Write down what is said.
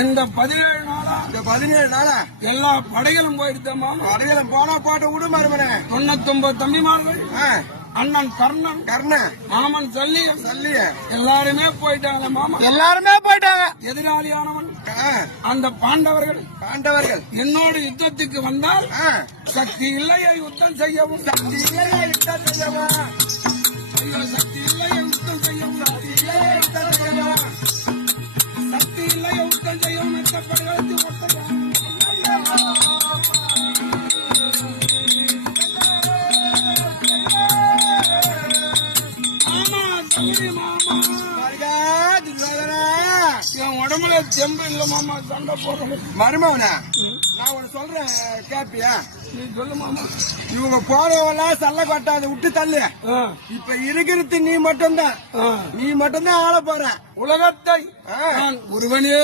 இந்த 17 நாளா எல்லா படைகளும் போயிடுத்தம்மா. படைகளும் போனா போட்ட விடு மருமனே. 99 தம்பிமார்கள், அண்ணன் கர்ணன், மாமன் சல்லிய எல்லாருமே போயிட்டாங்க மாமா. எல்லாருமே போயிட்டாங்க. எதிராளியானவன் அந்த பாண்டவர்கள் என்னோடு யுத்தத்துக்கு வந்தால் சக்தி இல்லையே யுத்தம் செய்யவும், சக்தி இல்லையா யுத்தம் செய்யவும், ஐயோ சக்தி இல்லையே யுத்தம் செய்யவும், சக்தி இல்லையே யுத்தம் செய்யவும் மெத்தப்படுகிறது என் உடம்புல தெம்பு இல்ல மாமா. சண்டை போடுறேன் மருமவனா. நான் ஒண்ணு சொல்றேன் கேப்பியா? நீ சொல்லு மாமா. இவங்க போறவெல்லாம் சல்ல கொட்டாது விட்டு தள்ளு. இப்ப இருக்கிறது நீ மட்டும்தான் ஆள போற. உலகத்தை நான் ஒருவனே